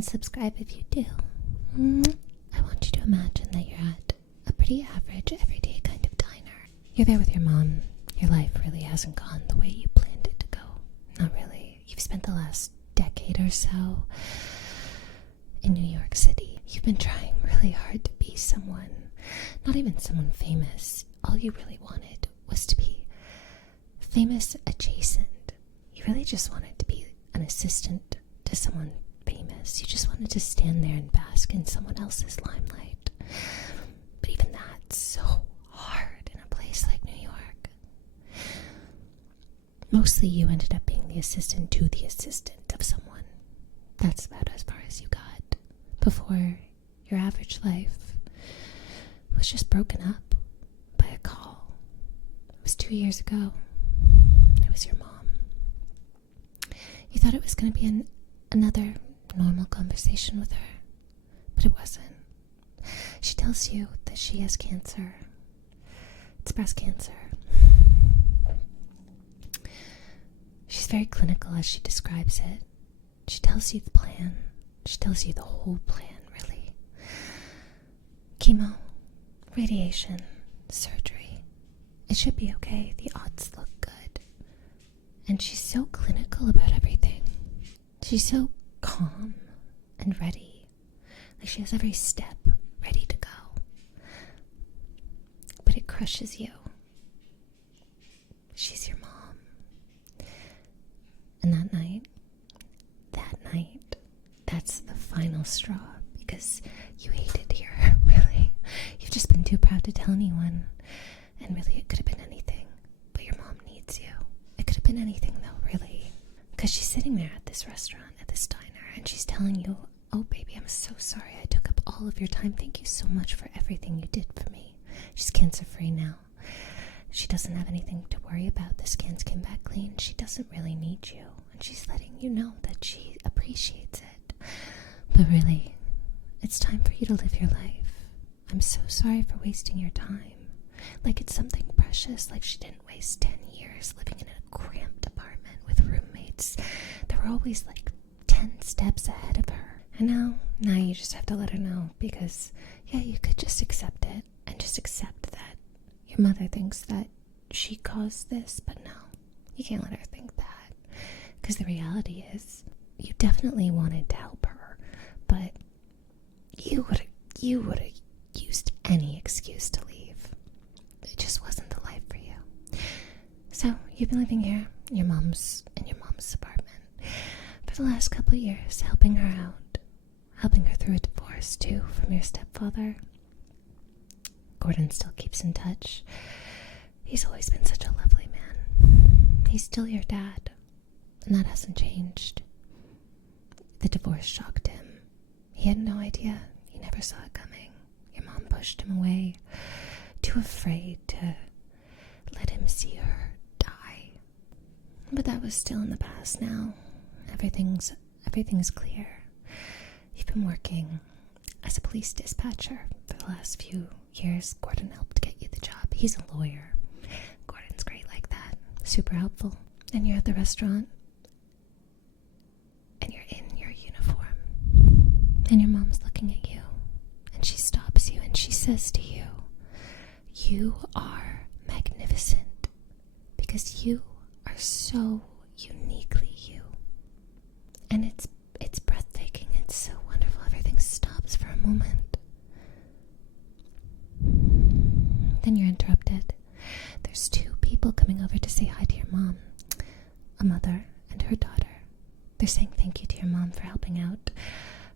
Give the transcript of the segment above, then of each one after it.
and subscribe if you do. I want you to imagine that you're at a pretty average, everyday kind of diner. You're there with your mom. Your life really hasn't gone the way you planned it to go. Not really. You've spent the last decade or so in New York City. You've been trying really hard to be someone, not even someone famous. All you really wanted was to be famous adjacent. You really just wanted to be an assistant to someone famous. You just wanted to stand there and bask in someone else's limelight. But even that's so hard in a place like New York. Mostly you ended up being the assistant to the assistant of someone. That's about as far as you got before your average life was just broken up by a call. It was 2 years ago. It was your mom. You thought it was going to be another normal conversation with her, but it wasn't. She tells you that she has cancer. It's breast cancer. She's very clinical as she describes it. She tells you the plan. She tells you the whole plan, really. Chemo, radiation, surgery. It should be okay. The odds look good. And she's so clinical about everything. She's so calm and ready. Like she has every step ready to go. But it crushes you. She's your mom. And that night, that's the final straw, because you hate it here, really. You've just been too proud to tell anyone. And really, it could have been anything. But your mom needs you. It could have been anything, though, really. Because she's sitting there at this restaurant, at this diner, and she's telling you, "Oh, baby, I'm so sorry I took up all of your time. Thank you so much for everything you did for me." She's cancer-free now. She doesn't have anything to worry about. The scans came back clean. She doesn't really need you. And she's letting you know that she appreciates it. But really, it's time for you to live your life. I'm so sorry for wasting your time. Like it's something precious, like she didn't waste 10 years living in a cramped apartment with roommates. They were always like 10 steps ahead of her. And now you just have to let her know, because, yeah, you could just accept it and just accept that your mother thinks that she caused this, but no, you can't let her think that. Because the reality is, you definitely wanted to help her, but you would have used any excuse to leave. It just wasn't the life for you. So you've been living here in your mom's apartment for the last couple of years, helping her out, helping her through a divorce too from your stepfather. Gordon still keeps in touch. He's always been such a lovely man. He's still your dad, and that hasn't changed. The divorce shocked him. He had no idea. He never saw it coming. Your mom pushed him away, too afraid to let him see her die. But that was still in the past now. Everything's clear. You've been working as a police dispatcher for the last few years. Gordon helped get you the job. He's a lawyer. Gordon's great like that. Super helpful. And you're at the restaurant. And you're in your uniform. And your mom's looking at you. And she stops you and she says to you, "You are magnificent. Because you are so uniquely you." And it's breathtaking. It's so wonderful. Everything stops for a moment. Then you're interrupted. There's two people coming over to say hi to your mom. A mother and her daughter. They're saying thank you to your mom for helping out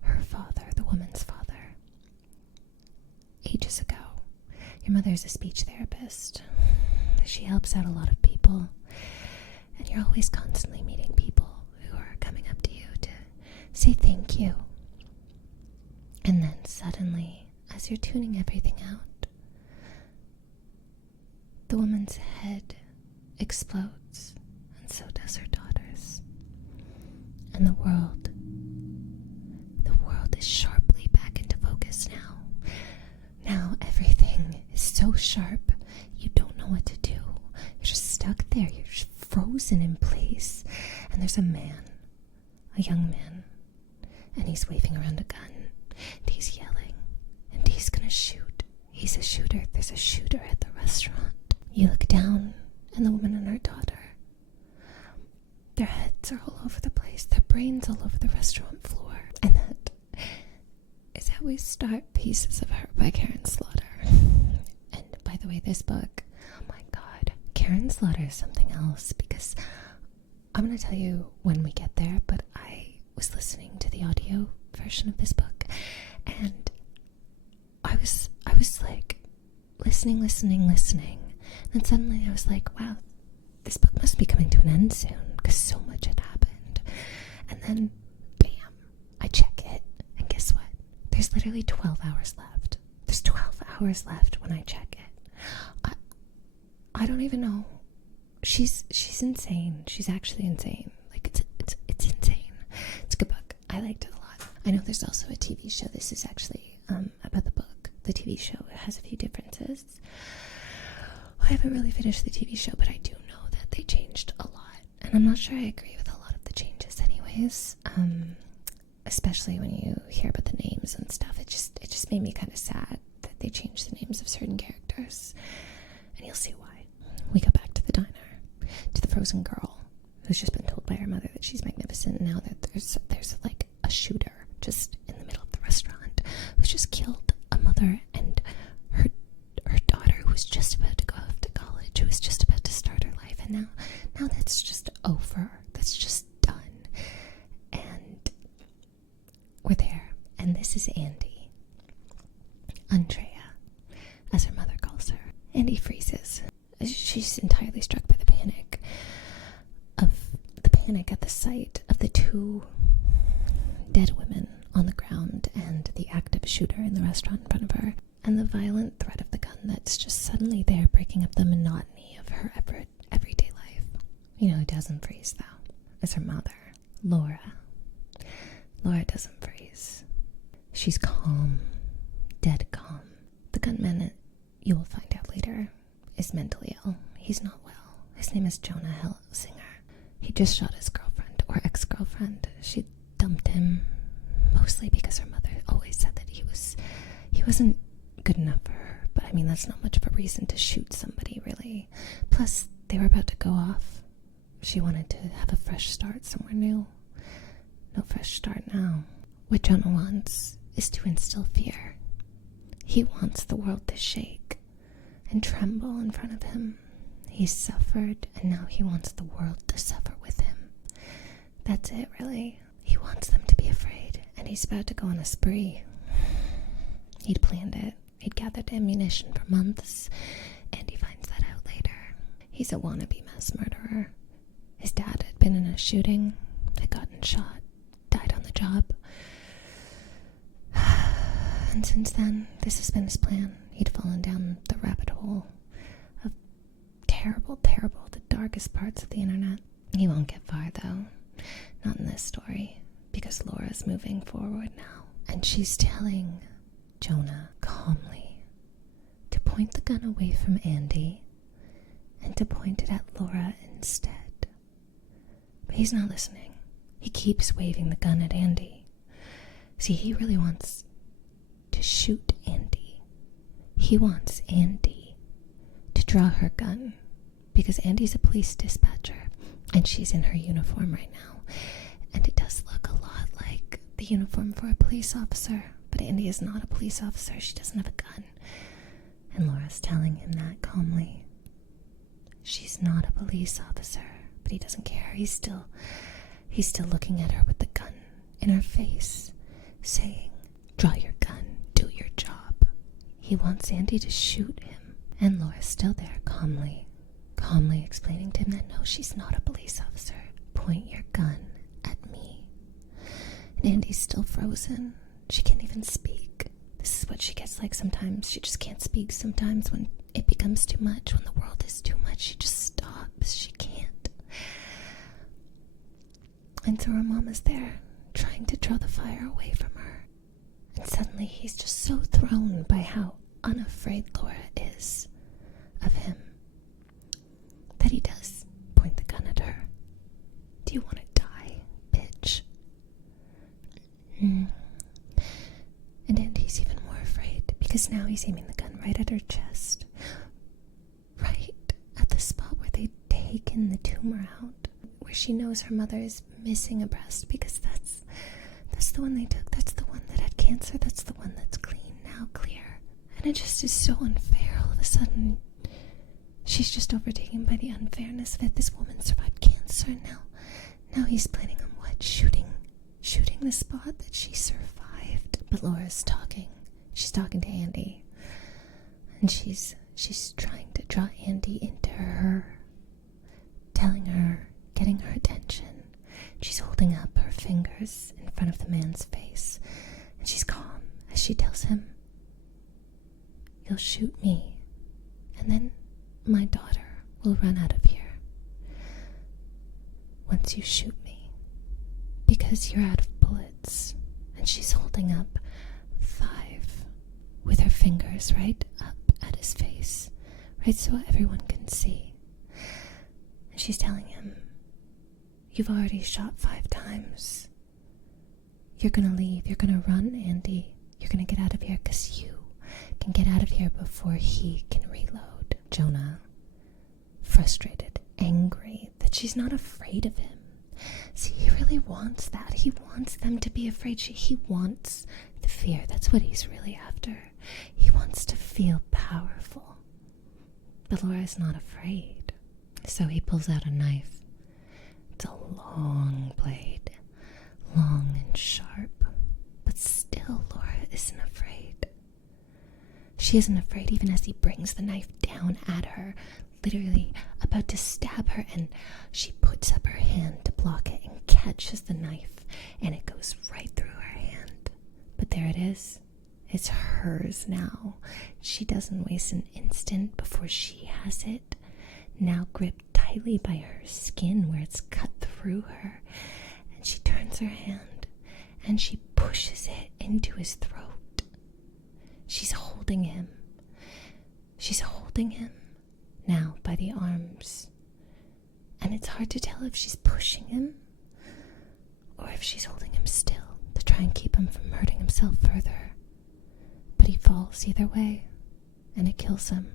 her father, the woman's father, ages ago. Your mother is a speech therapist. She helps out a lot of people. And you're always constantly meeting people who are coming up to you to say thank you. And then suddenly, as you're tuning everything out, the woman's head explodes, and so does her daughter's. And the world is sharply back into focus now. Now everything is so sharp, you don't know what to do. You're just stuck there. You're just frozen in place. And there's a man, a young man, and he's waving around a gun, and he's yelling, and he's gonna shoot. He's a shooter. There's a shooter at the restaurant. You look down, and the woman and her daughter, their heads are all over the place, their brains all over the restaurant floor. And that is how we start Pieces of Her by Karen Slaughter. And by the way, this book, oh my god, Karen Slaughter is something else, because I'm going to tell you when we get there, but I was listening to the audio version of this book, and I was like listening, and suddenly I was like, wow, this book must be coming to an end soon, because so much had happened. And then, bam, I check it, and guess what? There's literally 12 hours left. There's 12 hours left when I check it. I don't even know. She's insane. She's actually insane. Like, it's insane. It's a good book. I liked it a lot. I know there's also a TV show. This is actually about the book. The TV show has a few differences. I haven't really finished the TV show, but I do know that they changed a lot. And I'm not sure I agree with a lot of the changes anyways. Especially when you hear about the names and stuff. It just made me kind of sad that they changed the names of certain characters. And you'll see why. We go back to the diner, to the frozen girl who's just been told by her mother that she's magnificent. Now that there's like a shooter just in the middle of the restaurant who's just killed a mother and her daughter, who was just about to go off to college, who was just about to start her life, and now that's just over. That's just done. And we're there, and this is Andy, Andrea, as her mother calls her. Andy freezes. She's entirely struck by the panic at the sight of the two dead women on the ground and the active shooter in the restaurant in front of her, and the violent threat of the gun that's just suddenly there, breaking up the monotony of her everyday life. You know who doesn't freeze, though? Is her mother, Laura. Laura doesn't freeze. She's calm, dead calm. The gunman, you will find out later, is mentally ill. He's not well. His name is Jonah Hellsinger. He just shot his girlfriend, or ex-girlfriend. She dumped him, mostly because her mother always said that he wasn't good enough for her. But I mean, that's not much of a reason to shoot somebody, really. Plus, they were about to go off. She wanted to have a fresh start somewhere new. No fresh start now. What Jonah wants is to instill fear. He wants the world to shake and tremble in front of him. He's suffered, and now he wants the world to suffer with him. That's it, really. He wants them to be afraid, and he's about to go on a spree. He'd planned it. He'd gathered ammunition for months, and he finds that out later. He's a wannabe mass murderer. His dad had been in a shooting, had gotten shot, died on the job. And since then, this has been his plan. He'd fallen down the rabbit hole of terrible, the darkest parts of the internet. He won't get far, though. Not in this story, because Laura's moving forward now. And she's telling Jonah calmly to point the gun away from Andy and to point it at Laura instead. But he's not listening. He keeps waving the gun at Andy. See, he really wants to shoot Andy. He wants Andy to draw her gun, because Andy's a police dispatcher and she's in her uniform right now, and it does look a lot like the uniform for a police officer, but Andy is not a police officer. She doesn't have a gun. And Laura's telling him that calmly. She's not a police officer, but he doesn't care. He's still looking at her with the gun in her face, saying, "Draw your gun, do your job." He wants Andy to shoot him. And Laura's still there, calmly explaining to him that no, she's not a police officer. Point your gun at me. And Andy's still frozen. She can't even speak. This is what she gets like sometimes. She just can't speak sometimes when it becomes too much, when the world is too much. She just stops. She can't. And so her mom is there, trying to draw the fire away from her. And suddenly he's just so thrown by how unafraid Laura is of him that he does point the gun at her. "Do you want to die, bitch?" because now he's aiming the gun right at her chest, right at the spot where they'd taken the tumor out, where she knows her mother is missing a breast, because that's the one they took. That's the one that had cancer. That's the one that's clean, now clear. And it just is so unfair. All of a sudden, she's just overtaken by the unfairness of it. This woman survived cancer, and now he's planning on what? Shooting the spot that she survived. But Laura's talking. She's talking to Andy. And she's trying to draw Andy into her, telling her, getting her attention. She's holding up her fingers in front of the man's face, and she's calm as she tells him, "You'll shoot me, and then my daughter will run out of here. Once you shoot me, because you're out of bullets." And she's holding up 5 with her fingers right up at his face, right so everyone can see. And she's telling him, "You've already shot 5 times. You're gonna leave. You're gonna run, Andy. You're gonna get out of here because you can get out of here before he can reload." Jonah, frustrated, angry that she's not afraid of him. See, he really wants that. He wants them to be afraid. He wants the fear. That's what he's really after. He wants to feel powerful. But Laura's not afraid. So he pulls out a knife. It's a long blade, long and sharp, but still Laura isn't afraid. She isn't afraid even as he brings the knife down at her, literally about to stab her, and she puts up her hand to block it and catches the knife, and it goes right through her hand. But there it is. It's hers now. She doesn't waste an instant before she has it, now gripped tightly by her skin where it's cut through her. And she turns her hand and she pushes it into his throat. She's holding him. She's holding him now by the arms. And it's hard to tell if she's pushing him or if she's holding him still to try and keep him from hurting himself further. But he falls either way, and it kills him.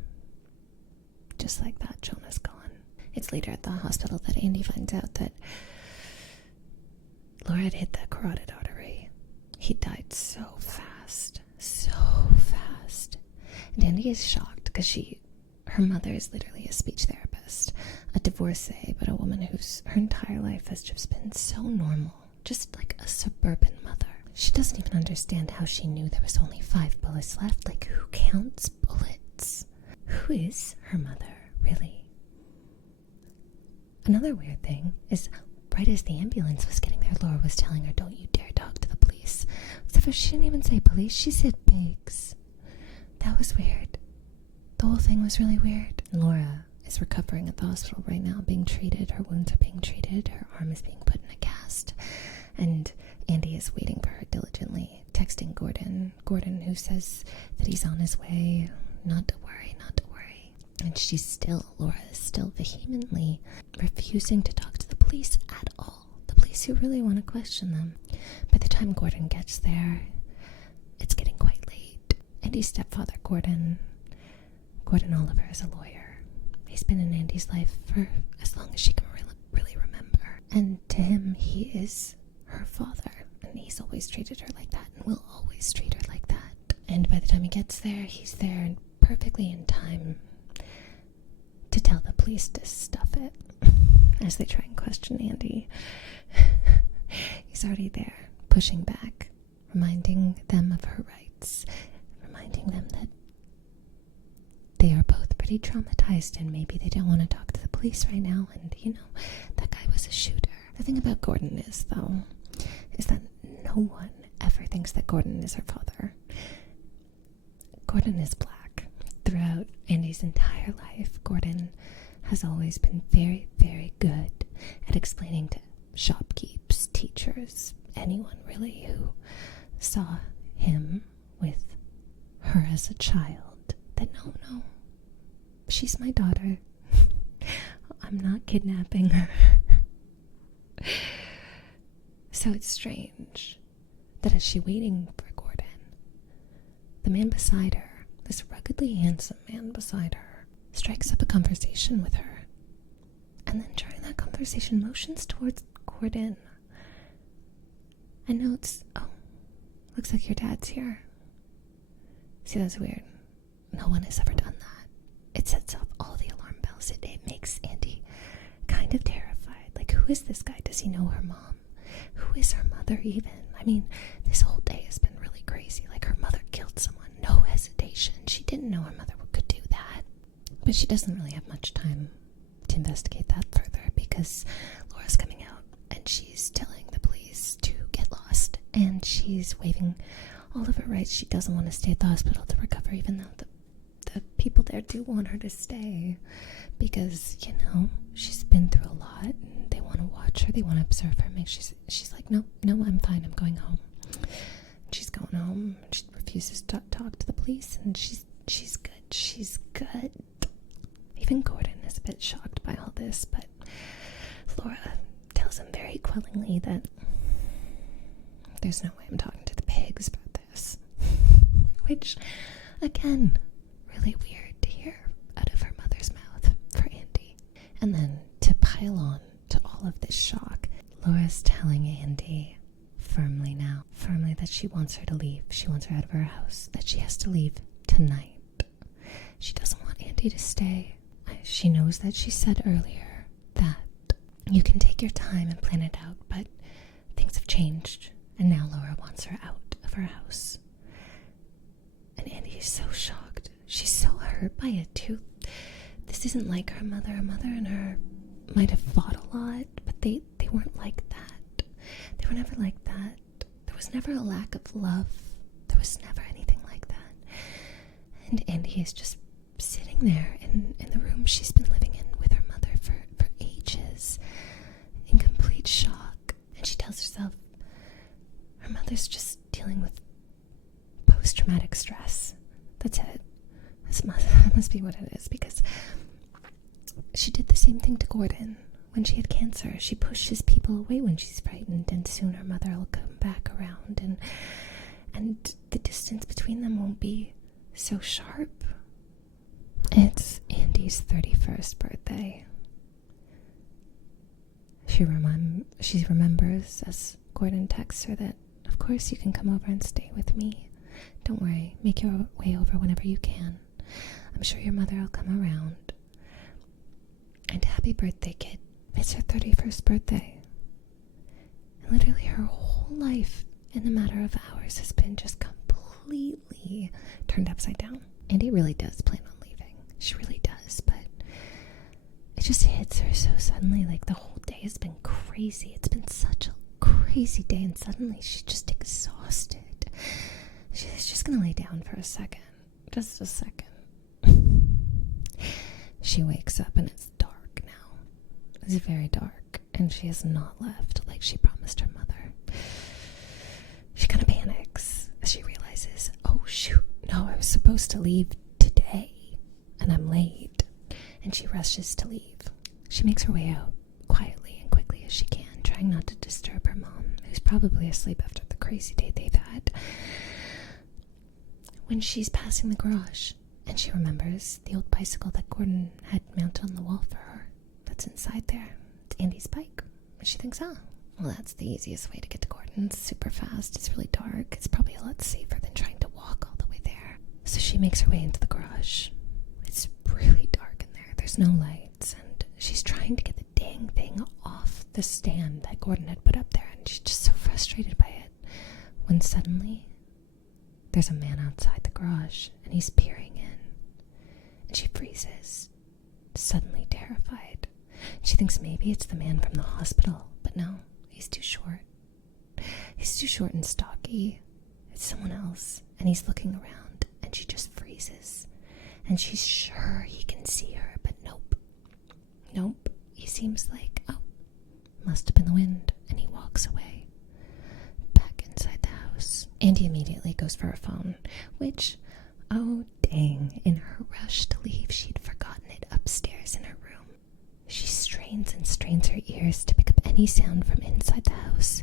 Just like that, Jonah's gone. It's later at the hospital that Andy finds out that Laura had hit the carotid artery. He died so fast. And Andy is shocked because her mother is literally a speech therapist, a divorcee, but a woman whose her entire life has just been so normal, just like a suburban mother. She doesn't even understand how she knew there was only 5 bullets left. Like, who counts bullets? Who is her mother, really? Another weird thing is, right as the ambulance was getting there, Laura was telling her, "Don't you dare talk to the police." Except for she didn't even say police, she said pigs. That was weird. The whole thing was really weird. Laura is recovering at the hospital right now, being treated. Her wounds are being treated. Her arm is being put in a cast. And Andy is waiting for her diligently, texting Gordon, who says that he's on his way. Not to worry, not to worry. And Laura is still vehemently refusing to talk to the police at all. The police who really want to question them. By the time Gordon gets there, it's getting quite late. Andy's stepfather, Gordon Oliver, is a lawyer. He's been in Andy's life for as long as she can really remember. And to him, he is her father. And he's always treated her like that and will always treat her like that. And by the time he gets there, he's there perfectly in time to tell the police to stuff it as they try and question Andy. He's already there, pushing back, reminding them of her rights, reminding them that they are both pretty traumatized and maybe they don't want to talk to the police right now. And, that guy was a shooter. The thing about Gordon is that no one ever thinks that Gordon is her father. Gordon is black. Throughout Andy's entire life, Gordon has always been very, very good at explaining to shopkeepers, teachers, anyone really who saw him with her as a child, that no, she's my daughter. I'm not kidnapping her. So it's strange that as she's waiting for Gordon, the man beside her this ruggedly handsome man beside her, strikes up a conversation with her, and then during that conversation motions towards Gordon and notes, "Oh, looks like your dad's here." See, that's weird. No one has ever done that. It sets off all the alarm bells. It makes Andy kind of terrified. Like, who is this guy? Does he know her mom? Who is her mother even? I mean, this whole day has been really crazy. Like, her mother killed someone. No hesitation. She didn't know her mother could do that. But she doesn't really have much time to investigate that further because Laura's coming out and she's telling the police to get lost. And she's waiving all of her rights. She doesn't want to stay at the hospital to recover, even though the people there do want her to stay because, you know, she's been through a lot and they want to watch her, they want to observe her. She's like, no, I'm fine, I'm going home. She's going home. She refuses to talk to the police, and she's good. Even Gordon is a bit shocked by all this, but Laura tells him very quellingly that there's no way I'm talking to the pigs about this. Which, again, really weird to hear out of her mother's mouth for Andy. And then, to pile on to all of this shock, Laura's telling Andy firmly that she wants her to leave. She wants her out of her house, that she has to leave tonight. She doesn't want Andy to stay. She knows that she said earlier that you can take your time and plan it out, but things have changed, and now Laura wants her out of her house. And Andy is so shocked. She's so hurt by it too. This isn't like her mother. Her mother and her might have fought a lot, but they weren't like that. They were never like that. There was never a lack of love. There was never anything like that. And Andy is just sitting there in the room she's been living in with her mother for ages, in complete shock. And she tells herself her mother's just dealing with post-traumatic stress. That's it. That must be what it is, because she did the same thing to Gordon when she had cancer. She pushes people away when she's frightened, and soon her mother will come back around, and the distance between them won't be so sharp. It's Andy's 31st birthday. She remembers as Gordon texts her that, of course, you can come over and stay with me. Don't worry, make your way over whenever you can. I'm sure your mother will come around. And happy birthday, kid. It's her 31st birthday. And literally her whole life, in a matter of hours, has been just completely turned upside down. Andy really does plan on leaving. She really does, but it just hits her so suddenly. Like, the whole day has been crazy. It's been such a crazy day, and suddenly she's just exhausted. She's just gonna lay down for a second. Just a second. She wakes up and it's dark now. It's very dark, and she has not left like she promised her mother. She kind of panics as she realizes, oh shoot, no, I was supposed to leave today, and I'm late. And she rushes to leave. She makes her way out quietly and quickly as she can, trying not to disturb her mom, who's probably asleep after the crazy day they've had. When she's passing the garage, and she remembers the old bicycle that Gordon had mounted on the wall for her, that's inside there. It's Andy's bike. And she thinks, well, that's the easiest way to get to Gordon. It's super fast. It's really dark. It's probably a lot safer than trying to walk all the way there. So she makes her way into the garage. It's really dark in there. There's no lights, and she's trying to get the dang thing off the stand that Gordon had put up there, and she's just so frustrated by it when suddenly there's a man outside the garage, and he's peering in, and she freezes, suddenly terrified. She thinks maybe it's the man from the hospital, but no, he's too short. He's too short and stocky. It's someone else, and he's looking around, and she just freezes. And she's sure he can see her, but nope. Nope. He seems like, oh, must have been the wind, and he walks away. Back inside the house. Andy immediately goes for her phone, which, oh dang, in her rush to leave, she'd forgotten it upstairs in her room. She strains and strains her ears to pick up any sound from inside the house,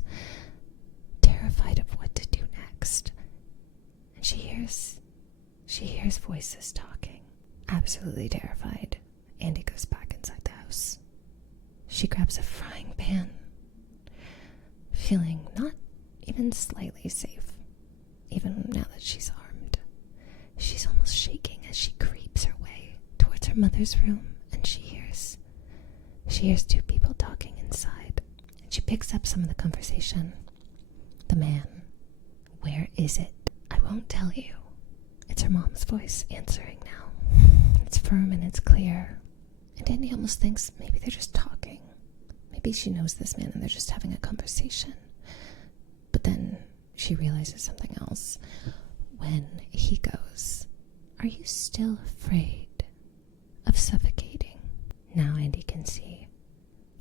terrified of what to do next. And she hears mother's voice is talking. Absolutely terrified, Andy goes back inside the house. She grabs a frying pan, feeling not even slightly safe, even now that she's armed. She's almost shaking as she creeps her way towards her mother's room, and she hears two people talking inside, and she picks up some of the conversation. The man, "Where is it?" "I won't tell you." It's her mom's voice answering now. It's firm and it's clear. And Andy almost thinks maybe they're just talking. Maybe she knows this man and they're just having a conversation. But then she realizes something else. When he goes, "Are you still afraid of suffocating?" Now Andy can see.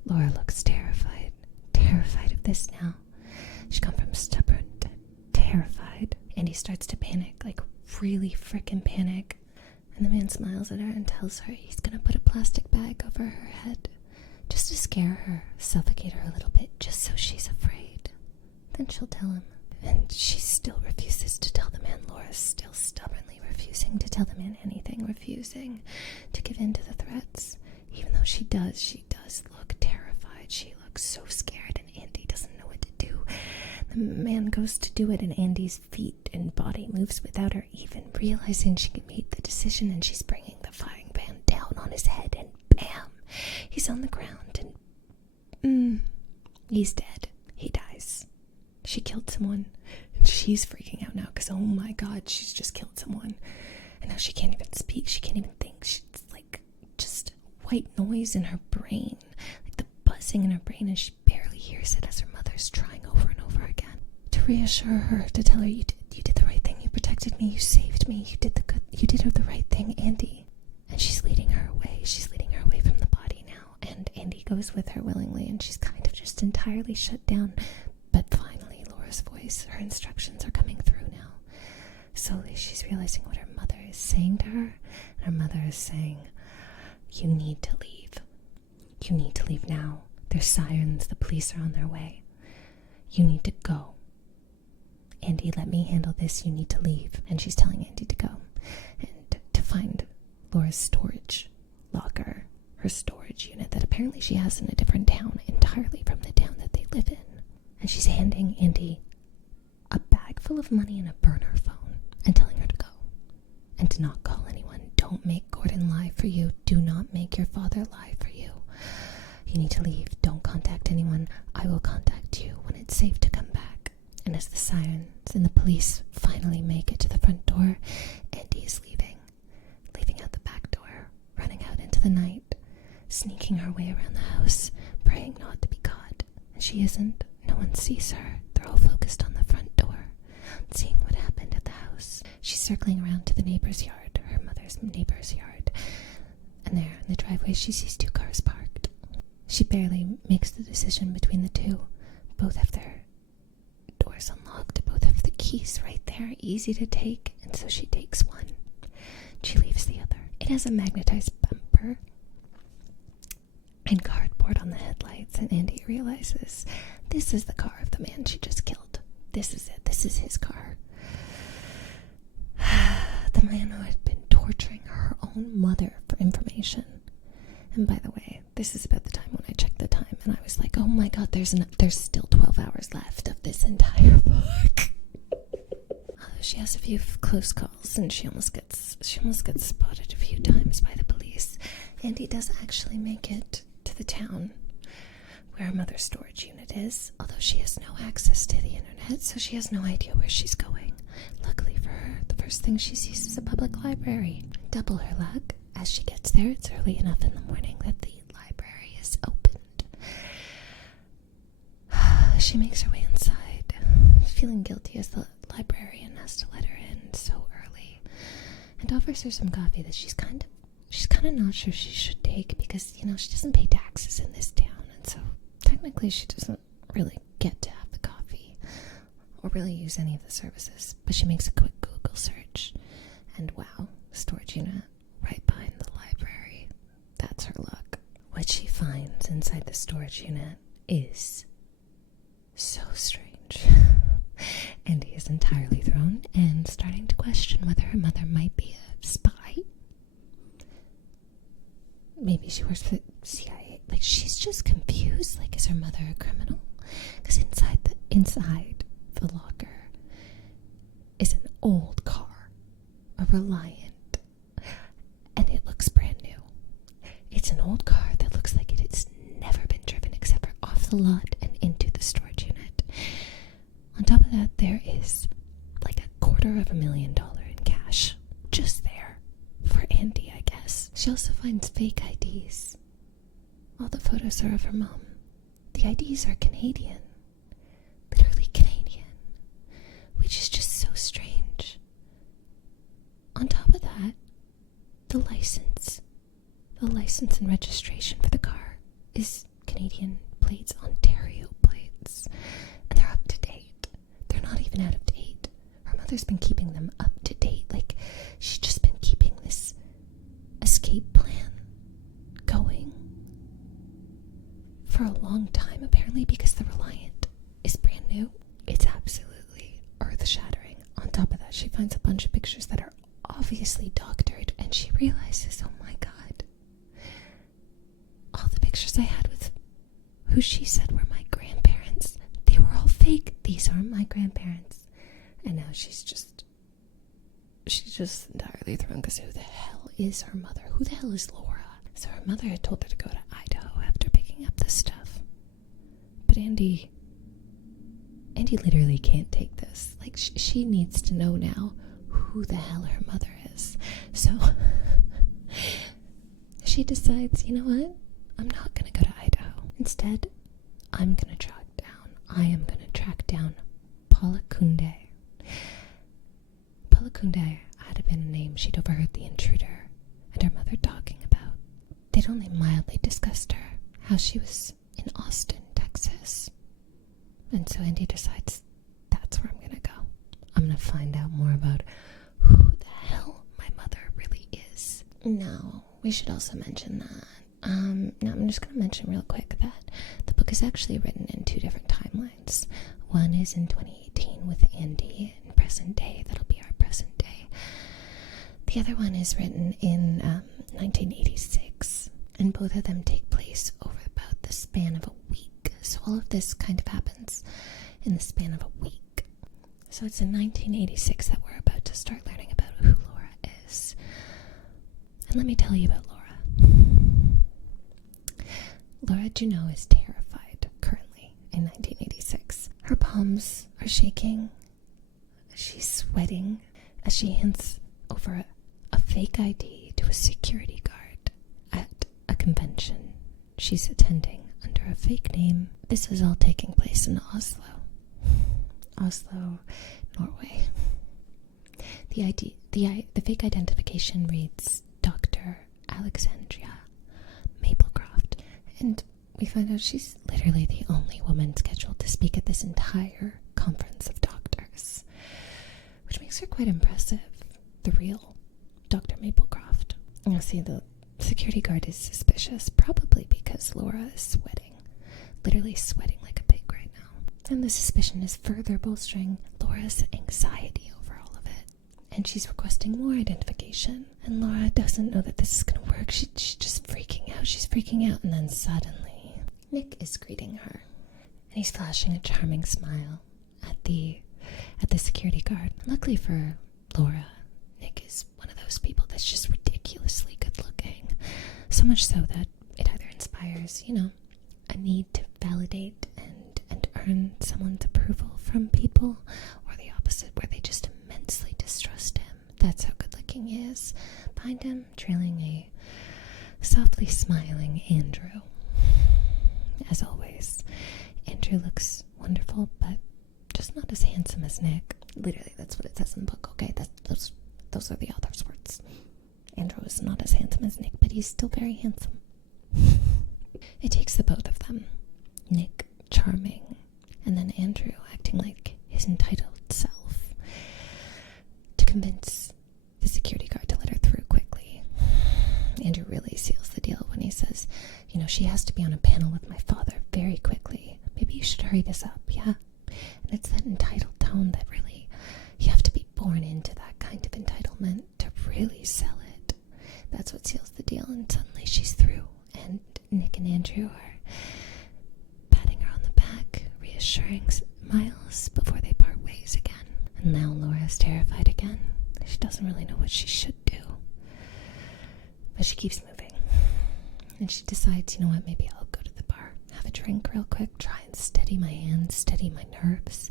Laura looks terrified. Terrified of this now. She's gone from stubborn to terrified. Andy starts to panic, like really frickin' panic. And the man smiles at her and tells her he's gonna put a plastic bag over her head just to scare her, suffocate her a little bit, just so she's afraid. Then she'll tell him. And she still refuses to tell the man. Laura's still stubbornly refusing to tell the man anything, refusing to give in to the threats. Even though she does look terrified. She looks so scared, and Andy doesn't know what to do. The man goes to do it, and Andy's feet and body moves without her even realizing she made the decision, and she's bringing the frying pan down on his head, and bam! He's on the ground, and he's dead. He dies. She killed someone, and she's freaking out now because, oh my god, she's just killed someone. And now she can't even speak. She can't even think. She's like just white noise in her brain, like the buzzing in her brain, and she barely hears it as her mother's trying over and over again to reassure her, to tell her, you did the right thing. You protected me. You saved me. You did the right thing, Andy. And she's leading her away. She's leading her away from the body now. And Andy goes with her willingly, and she's kind of just entirely shut down. But finally, Laura's voice, her instructions are coming through now. Slowly, she's realizing what her mother is saying to her. And her mother is saying, "You need to leave. You need to leave now. There's sirens. The police are on their way. You need to go. Andy, let me handle this. You need to leave." And she's telling Andy to go and to find Laura's storage locker, her storage unit that apparently she has in a different town entirely from the town that they live in. And she's handing Andy a bag full of money and a burner phone and telling her to go and to not call anyone. Don't make Gordon lie for you. Do not make your father lie for you. You need to leave. Don't contact anyone. I will contact you when it's safe to come back. And as the sirens and the police finally make it to the front door, Andy is leaving out the back door, running out into the night, sneaking her way around the house, praying not to be caught. And she isn't. No one sees her. They're all focused on the front door, seeing what happened at the house. She's circling around to the neighbor's yard, her mother's neighbor's yard. And there, in the driveway, she sees two cars parked. She barely makes the decision between the two. Both have their doors unlocked. Both have the keys right there, easy to take. And so she takes one. She leaves the other. It has a magnetized bumper and cardboard on the headlights, and Andy realizes this is the car of the man she just killed. This is it. This is his car. The man who had been torturing her own mother for information. And by the way, this is about the time when I checked the time, and I was like, oh my god, there's still 12 hours left of this entire book. She has a few close calls, and she almost gets spotted a few times by the police. Andy does actually make it to the town where her mother's storage unit is, although she has no access to the internet, so she has no idea where she's going. Luckily for her, the first thing she sees is a public library. Double her luck, as she gets there, it's early enough in the morning that the library is opened. She makes her way inside, feeling guilty as the librarian has to let her in so early, and offers her some coffee that she's kind of not sure she should take because, she doesn't pay taxes in this town, and so technically she doesn't really get to have the coffee or really use any of the services. But she makes a quick Google search, and wow, storage unit right behind the library. That's her luck. What she finds inside the storage unit is so strange. Andy is entirely thrown and starting to question whether her mother might be a spy? Maybe she works for the CIA. Like, she's just confused. Like, is her mother a criminal? Because inside the locker is an old car, a Reliant, and it looks brand new. It's an old car that looks like it has never been driven except for off the lot and into the storage unit. On top of that, there is like $250,000 in cash just there for Andy, I guess. She also finds fake IDs. All the photos are of her mom. The IDs are Canadian. Literally Canadian. Which is just so strange. On top of that, the license and registration for the car is Canadian plates, Ontario plates. And they're up to date. They're not even out of date. Her mother's been keeping them up to date. Like, she's just been keeping this escape plan going for a long time, apparently, because the Reliant is brand new. It's absolutely earth-shattering. On top of that, she finds a bunch of pictures that are obviously doctored, and she realizes, oh my god, all the pictures I had with who she said were my grandparents, they were all fake. These aren't my grandparents. And now she's just entirely thrown, because who the hell is her mother? Who the hell is Laura? So her mother had told her to go to Idaho after picking up this stuff. But Andy literally can't take this. Like, she needs to know now who the hell her mother is. So she decides, you know what? I'm not going to go to Idaho. Instead, I am going to track down Paula Kunde. Paula Kunde had been a name she'd overheard the intruder and her mother talking about. They'd only mildly discussed her, how she was in Austin, Texas. And so Andy decides, that's where I'm going to go. I'm going to find out more about who the hell my mother really is. Now, we should also mention that. Now I'm just going to mention real quick that the book is actually written in 2 different timelines. One is in 2018 with Andy in present day. That'll be our present day. The other one is written in 1986, and both of them take place over about the span of a week. So all of this kind of happens in the span of a week. So it's in 1986 that we're about to start learning about who Laura is. And let me tell you about Laura. Laura Juneau is terrified currently in 1986. Her palms are shaking. She's sweating as she hands over a fake ID to a security guard at a convention she's attending under a fake name. This is all taking place in Oslo, Norway. The fake identification reads Dr. Alexandria Maplecroft, and we find out she's literally the only woman scheduled to speak at this entire conference of doctors, which makes her quite impressive. The real Dr. Maplecroft. Now, see, the security guard is suspicious, probably because Laura is sweating, literally sweating like a pig right now. And the suspicion is further bolstering Laura's anxiety over all of it. And she's requesting more identification. And Laura doesn't know that this is going to work. She's just freaking out. She's freaking out. And then suddenly, Nick is greeting her. And he's flashing a charming smile at the security guard. Luckily for Laura, Nick is one of those people that's just ridiculously good looking. So much so that it either inspires, a need to validate and earn someone's approval from people, or the opposite, where they just immensely distrust him. That's how good looking he is. Behind him, trailing a softly smiling Andrew. As always, Andrew looks wonderful, but just not as handsome as Nick. Literally, that's what it says in the book, okay? Those are the author's words. Andrew is not as handsome as Nick, but he's still very handsome. It takes the both of them. Nick, charming, and then Andrew acting like his entitled self, to convince the security guard to let her through quickly. Andrew really seals the deal when he says, she has to be on a panel with my father very quickly. Maybe you should hurry this up, yeah? And it's that entitled tone that really, you have to be born into that kind of entitlement to really say Nick and Andrew are patting her on the back, reassuring Miles before they part ways again. And now Laura's terrified again. She doesn't really know what she should do. But she keeps moving. And she decides, you know what, maybe I'll go to the bar, have a drink real quick, try and steady my hands, steady my nerves.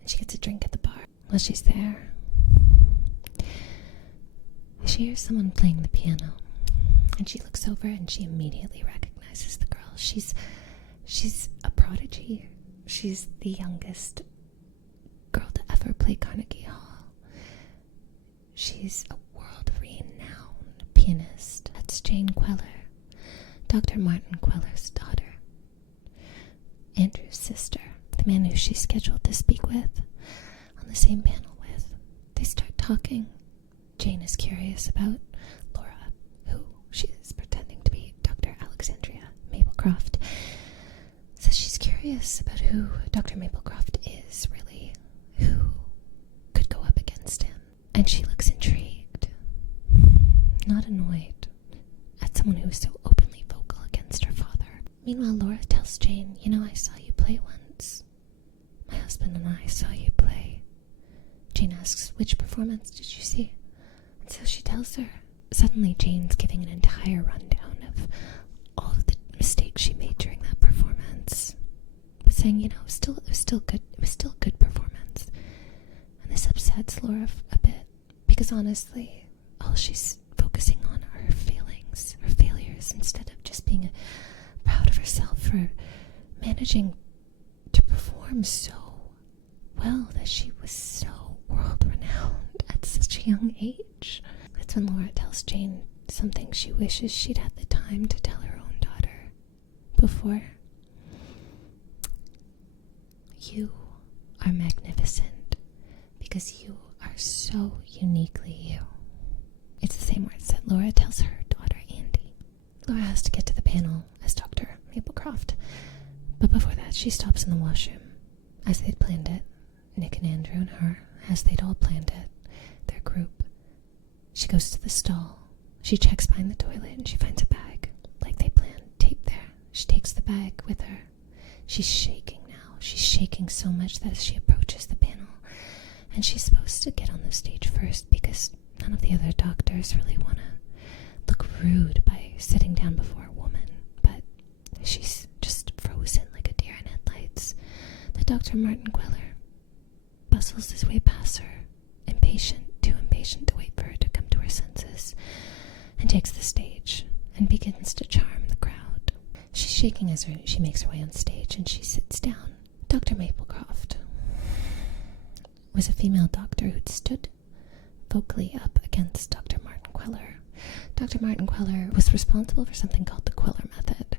And she gets a drink at the bar. While she's there, she hears someone playing the piano. And she looks over and she immediately recognizes the girl. She's a prodigy. She's the youngest girl to ever play Carnegie Hall. She's a world-renowned pianist. That's Jane Queller, Dr. Martin Queller's daughter. Andrew's sister, the man who she's scheduled to speak with, on the same panel with. They start talking. Jane is curious about Laura, who she is pretending to be Dr. Alexandria Maplecroft. Says she's curious about who Dr. Maplecroft is, really, who could go up against him. And she looks intrigued, not annoyed, at someone who is so openly vocal against her father. Meanwhile, Laura tells Jane, you know, I saw you play once. My husband and I saw you play. Jane asks, which performance did you see? And so she tells her. Suddenly, Jane's giving an entire rundown of all of the mistakes she made during that performance. But saying, you know, it was still good. It was still a good performance. And this upsets Laura a bit, because honestly, all she's focusing on are her failings, her failures, instead of just being proud of herself for managing to perform so well, that she was so world-renowned at such a young age. That's when Laura tells Jane something she wishes she'd had the time to tell her own daughter before. You are magnificent because you are so uniquely you. It's the same words that Laura tells her daughter Andy. Laura has to get to the panel as Dr. Maplecroft, but before that she stops in the washroom, as they'd planned it. Nick and Andrew and her, as they'd all planned it, their group. She goes to the stall. She checks behind the toilet and she finds a bag, like they planned, taped there. She takes the bag with her. She's shaking now. She's shaking so much that as she approaches the panel, and she's supposed to get on the stage first because none of the other doctors really want to look rude by sitting down before a woman, but she's just frozen like a deer in headlights. But Dr. Martin Queller bustles his way past her, too impatient to wait for her to come to her senses, and takes the stage and begins to charm the crowd. She's shaking as she makes her way on stage, and she sits down. Dr. Maplecroft was a female doctor who'd stood vocally up against Dr. Martin Queller. Dr. Martin Queller was responsible for something called the Queller Method,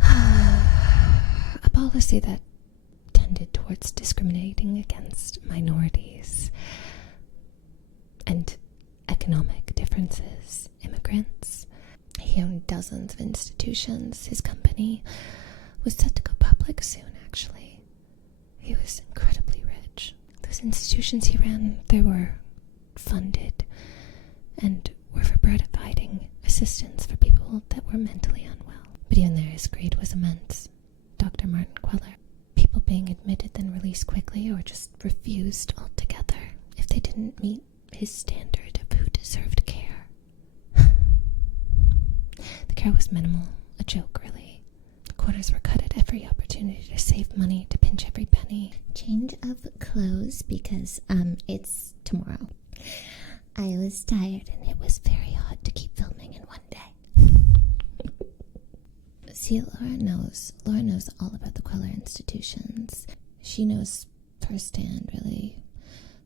a policy that tended towards discriminating against minorities and economic differences, immigrants. He owned dozens of institutions. His company was set to go public soon, actually. He was incredibly rich. Those institutions he ran, they were funded and were for providing assistance for people that were mentally unwell. But even there, his greed was immense. Dr. Martin Queller. People being admitted then released quickly or just refused altogether if they didn't meet his standard of who deserved care. The care was minimal, a joke really. Corners were cut at every opportunity to save money, to pinch every penny. Change of clothes because it's tomorrow. I was tired and it was very hard to keep filming in one day. See, Laura knows all about the Queller institutions. She knows firsthand, really,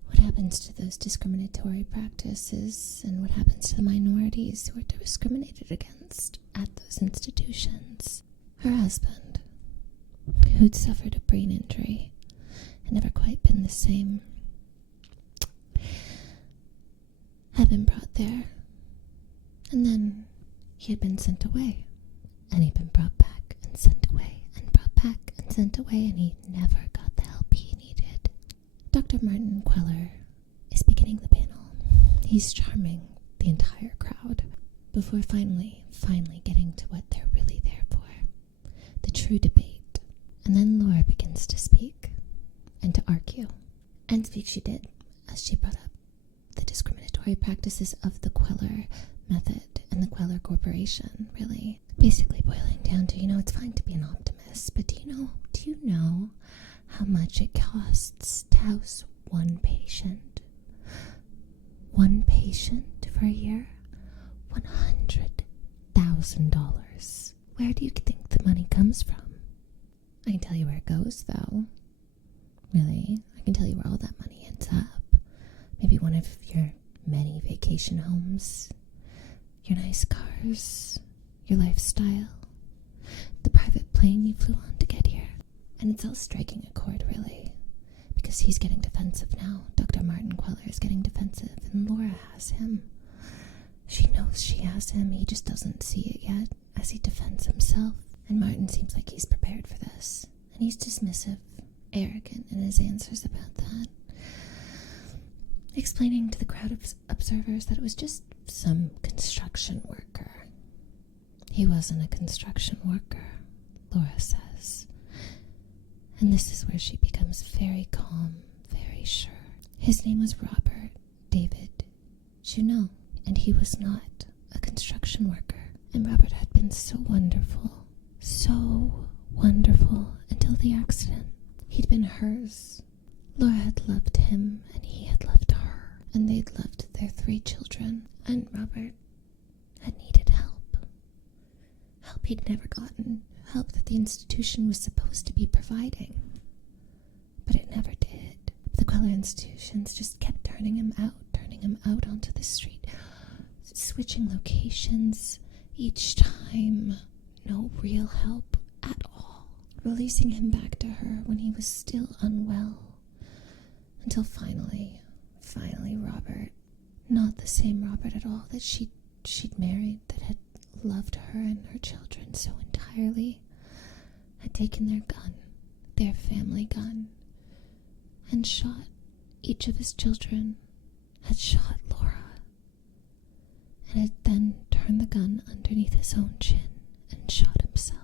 what happens to those discriminatory practices and what happens to the minorities who are discriminated against at those institutions. Her husband, who'd suffered a brain injury and never quite been the same, had been brought there, and then he had been sent away. And he'd been brought back and sent away and brought back and sent away, and he never got the help he needed. Dr. Martin Queller is beginning the panel. He's charming the entire crowd. before finally getting to what they're really there for, the true debate. And then Laura begins to speak and to argue. And speak she did, as she brought up the discriminatory practices of the Queller method and the Queller Corporation, really. Basically boiling down to, it's fine to be an optimist, but do you know how much it costs to house one patient? One patient for a year? $100,000. Where do you think the money comes from? I can tell you where it goes, though. Really, I can tell you where all that money ends up. Maybe one of your many vacation homes, your nice cars, your lifestyle, the private plane you flew on to get here. And it's all striking a chord, really, because he's getting defensive now. Dr. Martin Queller is getting defensive, and Laura has him. She knows she has him, he just doesn't see it yet as he defends himself. And Martin seems like he's prepared for this, and he's dismissive, arrogant in his answers about that, explaining to the crowd of observers that it was just some construction worker. He wasn't a construction worker, Laura says. And this is where she becomes very calm, very sure. His name was Robert David Junot, and he was not a construction worker. And Robert had been so wonderful until the accident. He'd been hers. Laura had loved him, and he had loved her, and they'd loved their 3 children. And Robert had needed help. Help he'd never gotten. Help that the institution was supposed to be providing. But it never did. The Queller institutions just kept turning him out onto the street, switching locations each time. No real help at all. Releasing him back to her when he was still unwell. Until finally Robert, not the same Robert at all that she'd married, that had loved her and her children so entirely, had taken their gun, their family gun, and shot each of his children, had shot Laura, and had then turned the gun underneath his own chin and shot himself.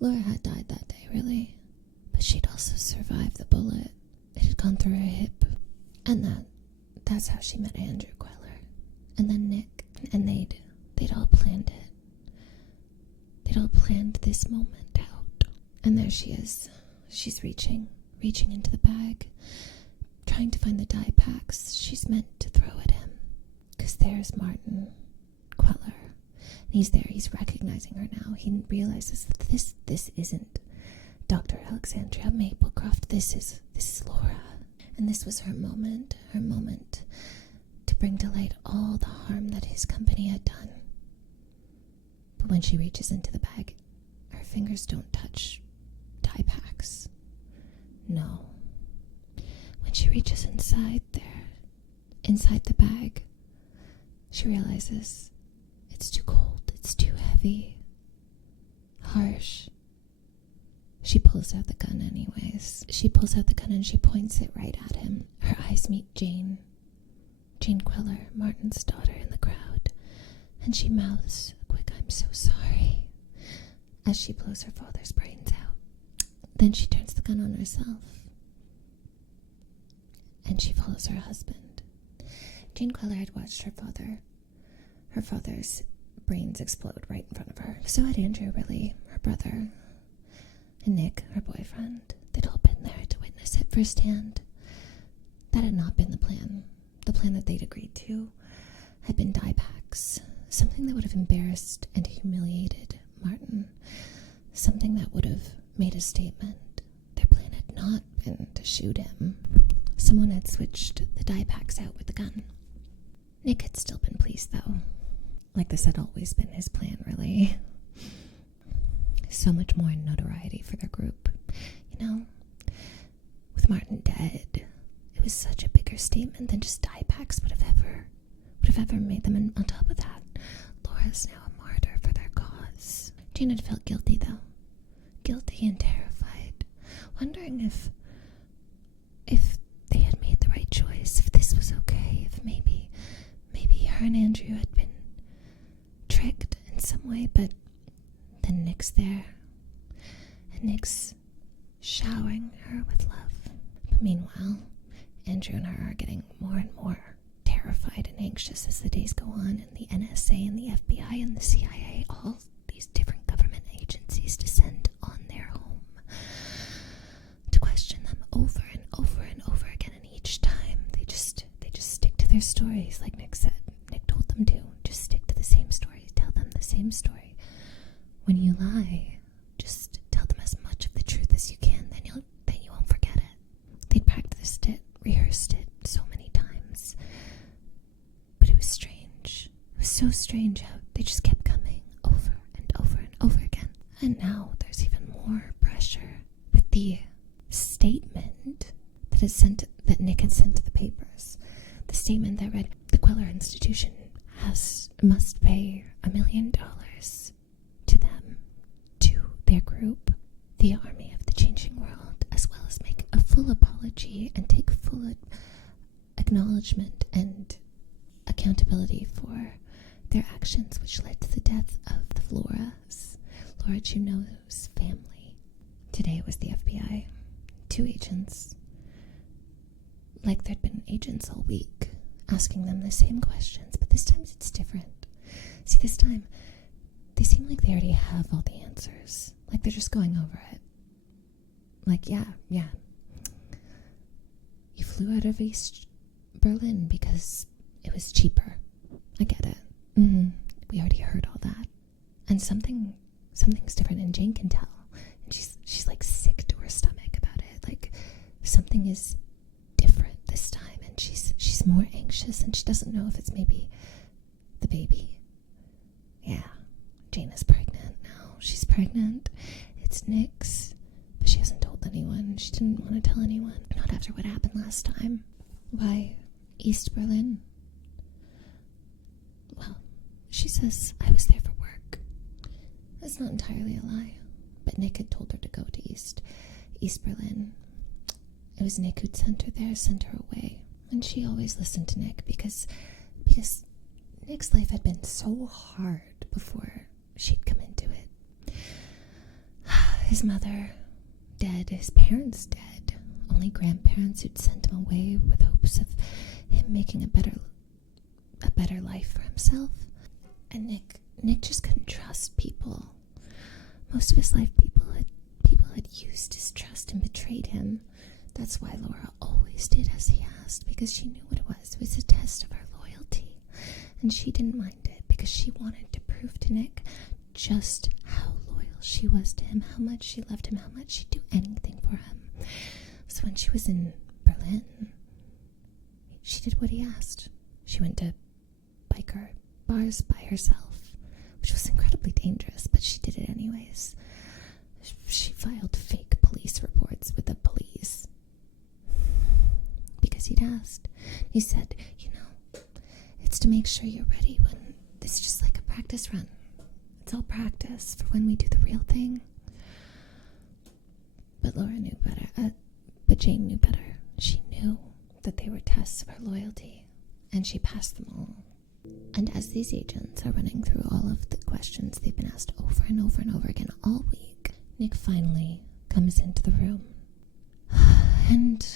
Laura had died that day, really, but she'd also survived the bullet. It had gone through her hip, and that's how she met Andrew Queller, and then Nick, and they'd all planned it. They'd all planned this moment out, and there she is. She's reaching into the bag, trying to find the dye packs she's meant to throw at him. Because there's Martin Queller. And he's there, he's recognizing her now. He realizes that this isn't Dr. Alexandria Maplecroft. This is Laura. And this was her moment to bring to light all the harm that his company had done. But when she reaches into the bag, her fingers don't touch dye packs. No. When she reaches inside the bag, she realizes it's too cold, it's too heavy, harsh. She pulls out the gun anyways. She pulls out the gun and she points it right at him. Her eyes meet Jane Queller, Martin's daughter, in the crowd, and she mouths a quick "I'm so sorry" as she blows her father's brains out. Then she turns the gun on herself, and she follows her husband. Jane Queller had watched her father's brains explode right in front of her. So had Andrew, really, her brother, and Nick, her boyfriend. They'd all been there to witness it firsthand. That had not been the plan. The plan that they'd agreed to had been dye packs, something that would have embarrassed and humiliated Martin, something that would have made a statement. Their plan had not been to shoot him. Someone had switched the dye packs out with the gun. Nick had still been pleased, though. Like this had always been his plan, really. So much more notoriety for their group. With Martin dead, it was such a bigger statement than just dye packs would have ever made them. And on top of that, Laura's now a martyr for their cause. Jane had felt guilty, though. Guilty and terrified. Wondering if they had made the right choice, if this was okay, if maybe her and Andrew had been some way, but then Nick's there. And Nick's showering her with love. But meanwhile, Andrew and her are getting more and more terrified and anxious as the days go on, and the NSA and the FBI and the CIA, all these different government agencies, descend on their home to question them over and over and over again. And each time they just stick to their stories, like Nick said. Nick told them to just stick to the same story, tell them the same story. When you lie, just tell them as much of the truth as you can, then you won't forget it. They'd practiced it, rehearsed it so many times. But it was strange. It was so strange how they just kept coming over and over and over again. And now there's even more pressure with the statement that Nick had sent to the papers. The statement that read, the Queller Institution must pay $1 million to them, to their group, the Army of the Changing World, as well as make a full apology and take full acknowledgement and accountability for their actions, which led to the death of the Laura Juneau's family. Today it was the FBI. 2 agents, like there'd been agents all week, asking them the same questions, but this time it's different. See, this time, they seem like they already have all the answers. Like they're just going over it. Like, yeah. You flew out of East Berlin because it was cheaper. I get it. We already heard all that. And something's different, and Jane can tell. And she's like sick to her stomach about it. Like something is different this time, and she's more anxious, and she doesn't know if it's maybe the baby. Yeah, Jane is pregnant now. She's pregnant. It's Nick's, but she hasn't told anyone. She didn't want to tell anyone. Not after what happened last time. Why, East Berlin? Well, she says I was there for work. That's not entirely a lie, but Nick had told her to go to East Berlin. It was Nick who'd sent her there, sent her away. And she always listened to Nick because Nick's life had been so hard before she'd come into it. His mother dead, his parents dead, only grandparents who'd sent him away with hopes of him making a better life for himself. And Nick just couldn't trust people. Most of his life, people had used his trust and betrayed him. That's why Laura always did as he asked, because she knew what it was. It was a test of her loyalty. And she didn't mind it because she wanted to prove to Nick just how loyal she was to him, how much she loved him, how much she'd do anything for him. So when she was in Berlin, she did what he asked. She went to biker bars by herself, which was incredibly dangerous, but she did it anyways. She filed fake police reports with the police because he'd asked. He said, it's to make sure you're ready when it's just like a practice run. It's all practice for when we do the real thing. But Laura knew better. But Jane knew better. She knew that they were tests of her loyalty, and she passed them all. And as these agents are running through all of the questions they've been asked over and over and over again all week, Nick finally comes into the room. And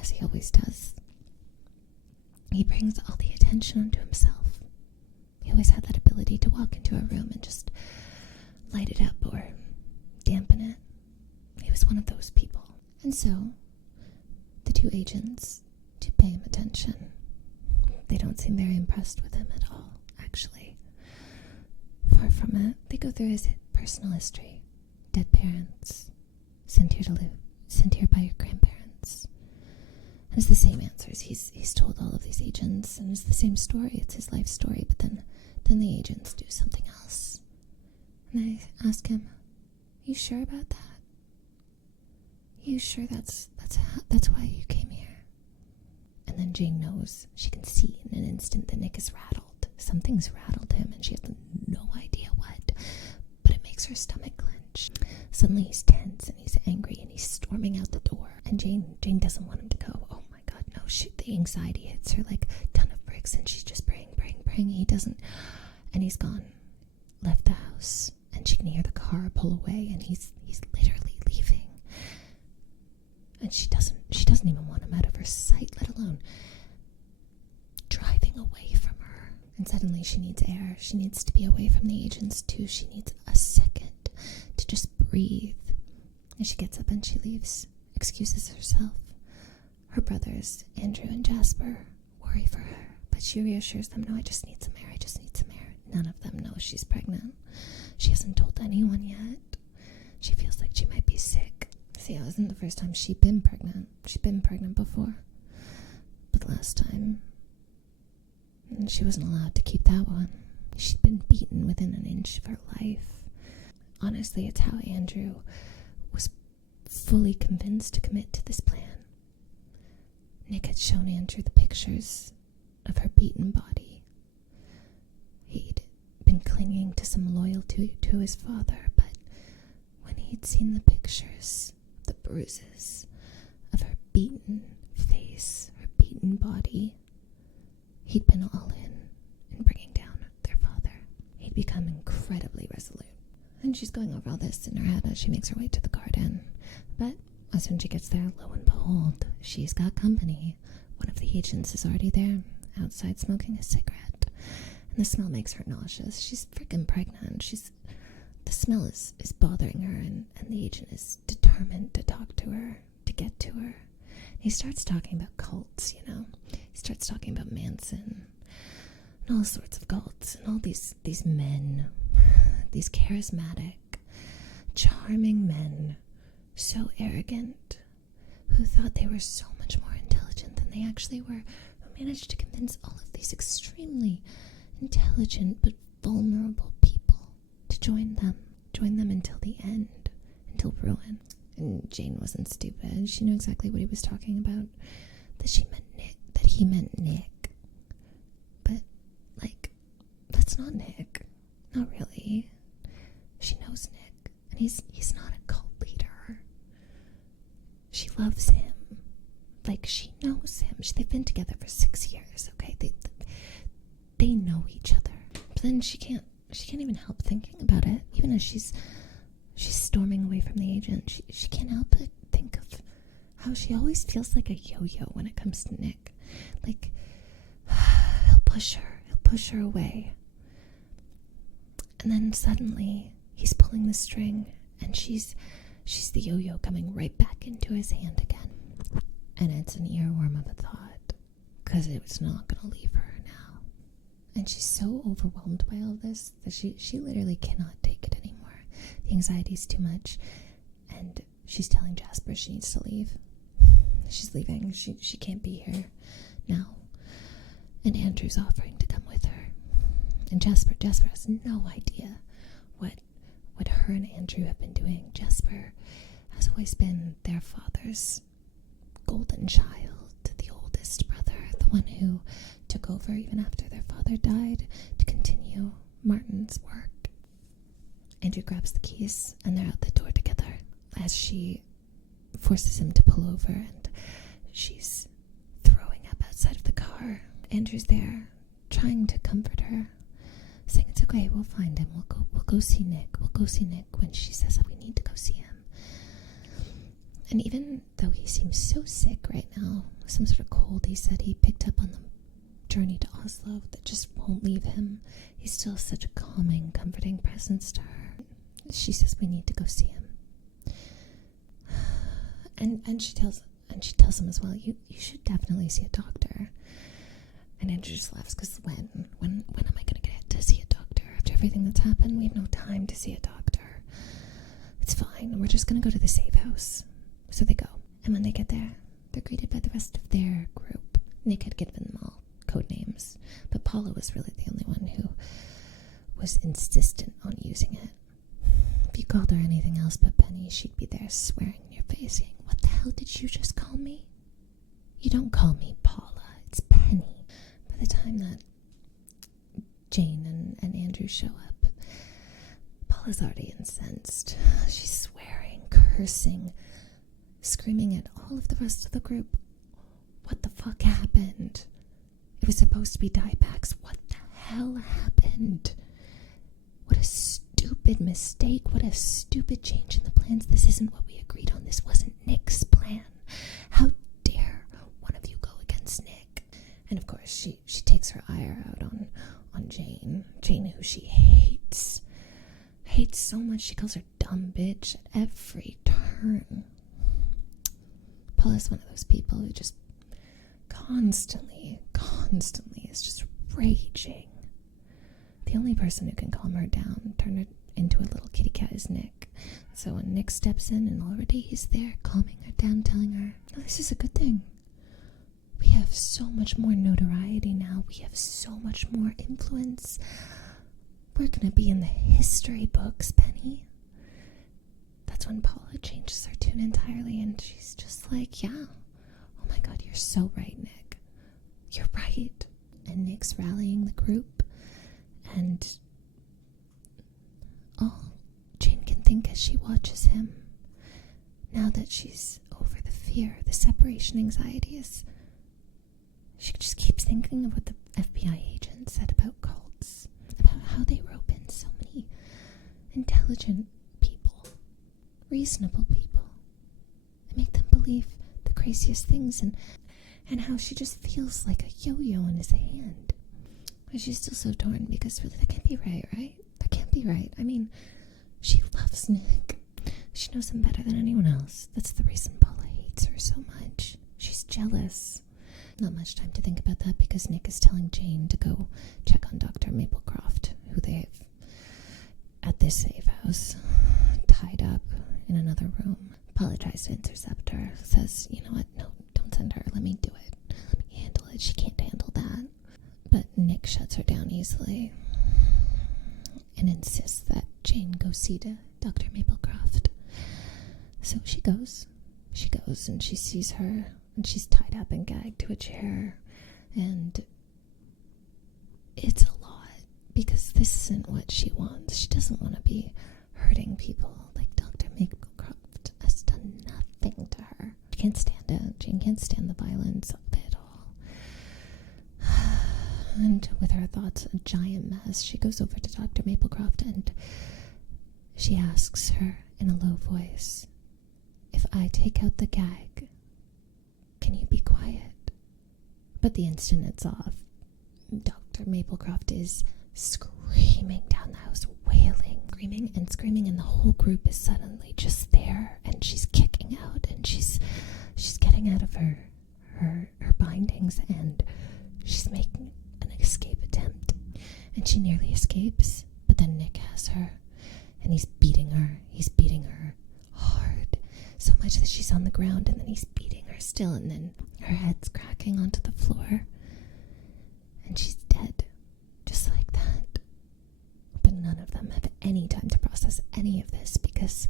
as he always does, he brings all the attention onto himself. He always had that ability to walk into a room and just light it up or dampen it. He was one of those people. And so, the 2 agents do pay him attention. They don't seem very impressed with him at all, actually. Far from it. They go through his personal history. Dead parents. Sent here by your grandparents. And it's the same answers. He's told all of these agents, and it's the same story. It's his life story, but then the agents do something else. And I ask him, you sure about that? You sure that's why you came here? And then Jane knows. She can see in an instant that Nick is rattled. Something's rattled him, and she has no idea what. But it makes her stomach clench. Suddenly he's tense, and he's angry, and he's storming out the door. And Jane doesn't want him to go. Oh my God, no, shoot. The anxiety hits her like a ton of bricks, and she's just praying. He doesn't, and he's gone. Left the house. house, and she can hear the car pull away, and he's literally leaving. And she doesn't even want him out of her sight, let alone driving away from her. And suddenly she needs air. She needs to be away from the agents too. She needs a second to just breathe. And she gets up and she leaves, excuses herself. Her brothers, Andrew and Jasper, worry for her, but she reassures them, no, I just need some air, I just need some air. None of them know she's pregnant. She hasn't told anyone yet. She feels like she might be sick. See, it wasn't the first time she'd been pregnant. She'd been pregnant before. But last time, she wasn't allowed to keep that one. She'd been beaten within an inch of her life. Honestly, it's how Andrew was fully convinced to commit to this plan. Nick had shown Andrew the pictures of her beaten body. He'd been clinging to some loyalty to his father, but when he'd seen the pictures, the bruises of her beaten face, her beaten body, he'd been all in bringing down their father. He'd become incredibly resolute. And she's going over all this in her head as she makes her way to the garden. But as soon as she gets there, lo and behold, she's got company. One of the agents is already there, outside smoking a cigarette. And the smell makes her nauseous. She's freaking pregnant. The smell is bothering her, and the agent is determined to talk to her, to get to her. He starts talking about cults, He starts talking about Manson and all sorts of cults and all these men, these charismatic, charming men, so arrogant, who thought they were so much more intelligent than they actually were, who managed to convince all of these extremely intelligent but vulnerable people to join them until the end, until ruin. And Jane wasn't stupid. She knew exactly what he was talking about, that he meant Nick. But, that's not Nick. Not really. She knows Nick, and he's not a cult leader. She loves him. She knows him. They've been together for 6 years, okay? They know each other. But then she can't even help thinking about it. Even as she's storming away from the agent, she can't help but think of how she always feels like a yo-yo when it comes to Nick. He'll push her away. And then suddenly, he's pulling the string, and she's the yo-yo coming right back into his hand again. And it's an earworm of a thought, because it's not going to leave her now. And she's so overwhelmed by all this that she literally cannot take it anymore. The anxiety's too much, and she's telling Jasper she needs to leave. She's leaving. She can't be here now. And Andrew's offering to come with her. And Jasper has no idea what her and Andrew have been doing. Jasper has always been their father's golden child, the oldest brother, the one who took over even after their father died to continue Martin's work. Andrew grabs the keys, and they're out the door together as she forces him to pull over, and she's throwing up outside of the car. Andrew's there, trying to comfort her, saying it's okay, we'll find him, we'll go see Nick, when she says that we need to go see him. And even though he seems so sick right now, some sort of cold he said he picked up on the journey to Oslo that just won't leave him, he's still such a calming, comforting presence to her. She says we need to go see him. And she tells him as well, you should definitely see a doctor. And Andrew just laughs, because when am I going to get to see a doctor? After everything that's happened, we have no time to see a doctor. It's fine, we're just going to go to the safe house. So they go, and when they get there, they're greeted by the rest of their group. Nick had given them all code names, but Paula was really the only one who was insistent on using it. If you called her anything else but Penny, she'd be there swearing in your face, saying, "What the hell did you just call me? You don't call me Paula, it's Penny." By the time that Jane and Andrew show up, Paula's already incensed. She's swearing, cursing, screaming at all of the rest of the group. What the fuck happened? It was supposed to be dye packs. What the hell happened? What a stupid stupid mistake. What a stupid change in the plans. This isn't what we agreed on. This wasn't Nick's plan. How dare one of you go against Nick? And of course, she takes her ire out on Jane. Jane, who she hates so much. She calls her dumb bitch at every turn. Paula's one of those people who just constantly is just raging. The only person who can calm her down, turn her into a little kitty cat, is Nick. So when Nick steps in, and already he's there calming her down, telling her, no, this is a good thing. We have so much more notoriety now. We have so much more influence. We're gonna be in the history books, Penny. That's when Paula changes her tune entirely, and she's just like, yeah, oh my god, you're so right, Nick. You're right. And Nick's rallying the group, and all Jane can think as she watches him, now that she's over the fear, the separation anxiety, is she just keeps thinking of what the FBI agent said about cults, about how they rope in so many intelligent people, reasonable people, and make them believe the craziest things, and how she just feels like a yo-yo in his hand. But she's still so torn, because really, that can't be right? That can't be right. I mean, she loves Nick. She knows him better than anyone else. That's the reason Paula hates her so much. She's jealous. Not much time to think about that, because Nick is telling Jane to go check on Dr. Maplecroft, who they have at this safe house tied up in another room. Paula tries to intercept her, says, you know what, no, don't send her, let me do it. Let me handle it. She can't handle that. But Nick shuts her down easily and insists that Jane go see to Dr. Maplecroft. So she goes, and she sees her, and she's tied up and gagged to a chair, and it's a lot, because this isn't what she wants. She doesn't want to be hurting people. Like, Dr. Maplecroft has done nothing to her. She can't stand it. Jane can't stand the violence of it all. And with her thoughts a giant mess, she goes over to Dr. Maplecroft, and she asks her in a low voice, if I take out the gag, can you be quiet? But the instant it's off, Dr. Maplecroft is screaming down the house, wailing, screaming, and the whole group is suddenly just there, and she's kicking out, and she's getting out of her bindings, and she's making an escape attempt, and she nearly escapes, but then Nick has her, and he's beating her hard, so much that she's on the ground, and then he's beating her still, and then her head's cracking onto the floor, and she's dead, just like that. But none of them have any time to process any of this, because